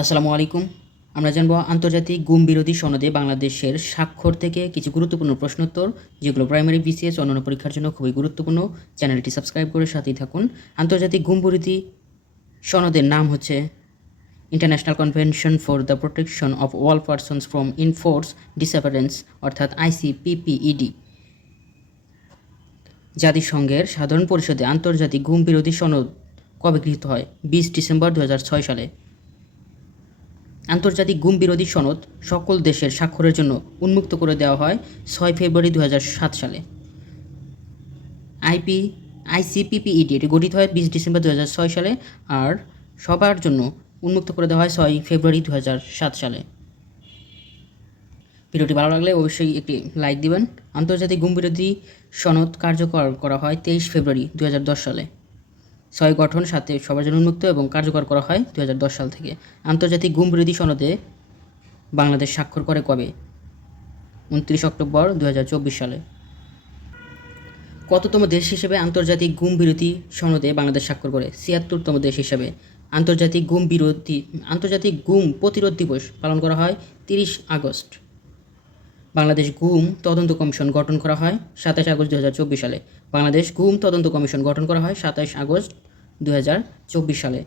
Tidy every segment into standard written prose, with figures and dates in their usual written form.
আসসালামু আলাইকুম। আমরা জানবো আন্তর্জাতিক গুম বিরোধী সনদে বাংলাদেশের স্বাক্ষর থেকে কিছু গুরুত্বপূর্ণ প্রশ্নোত্তর, যেগুলো প্রাইমারি, বিসিএস অন্যান্য পরীক্ষার জন্য খুবই গুরুত্বপূর্ণ। চ্যানেলটি সাবস্ক্রাইব করে সাথেই থাকুন। আন্তর্জাতিক গুম বিরোধী সনদের নাম হচ্ছে international convention for the protection of all persons from enforce disappearance, অর্থাৎ ICPPED। জাতিসংঘের সাধারণ পরিষদে আন্তর্জাতিক গুম বিরোধী সনদ কবে গৃহীত হয়? 20 ডিসেম্বর 2006 সালে। আন্তর্জাতিক গুম বিরোধী সনদ সকল দেশের স্বাক্ষরের জন্য উন্মুক্ত করে দেওয়া হয় 6 ফেব্রুয়ারি 2007 সালে। ICPPED এটি গঠিত হয় 20 ডিসেম্বর 2006 সালে, আর সবার জন্য উন্মুক্ত করে দেওয়া হয় 6 ফেব্রুয়ারি 2007 সালে। ভিডিওটি ভালো লাগলে অবশ্যই একটি লাইক দিবেন। আন্তর্জাতিক গুম বিরোধী সনদ কার্যকর করা হয় 23 ফেব্রুয়ারি 2010 সালে। 6 গঠন, 7 সবার জন্য উন্মুক্ত এবং কার্যকর করা হয় 2010 সাল থেকে। আন্তর্জাতিক গুম বিরোধী সনদে বাংলাদেশ স্বাক্ষর করে কবে? 29 অক্টোবর 2024 সালে। কততম দেশ হিসেবে আন্তর্জাতিক গুম বিরোধী সনদে বাংলাদেশ স্বাক্ষর করে? 76তম দেশ হিসেবে। আন্তর্জাতিক গুম প্রতিরোধ দিবস পালন করা হয় 30 আগস্ট। বাংলাদেশ গুম তদন্ত কমিশন গঠন করা হয় 27 আগস্ট 2024 সালে। বাংলাদেশ গুম তদন্ত কমিশন গঠন করা হয় 27 আগস্ট 2024 সালে।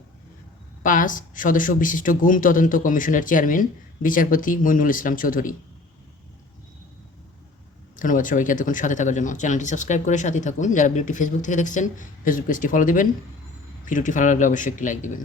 5 সদস্য বিশিষ্ট গুম তদন্ত কমিশনের চেয়ারম্যান বিচারপতি মইনুল ইসলাম চৌধুরী। ধন্যবাদ সবাইকে এতক্ষণ সাথে থাকার জন্য। চ্যানেলটি সাবস্ক্রাইব করে সাথে থাকুন। যারা ভিডিওটি ফেসবুক থেকে দেখছেন, ফেসবুক পেজটি ফলো দিবেন। ভিডিওটি ভালো লাগলে অবশ্যই একটি লাইক দিবেন।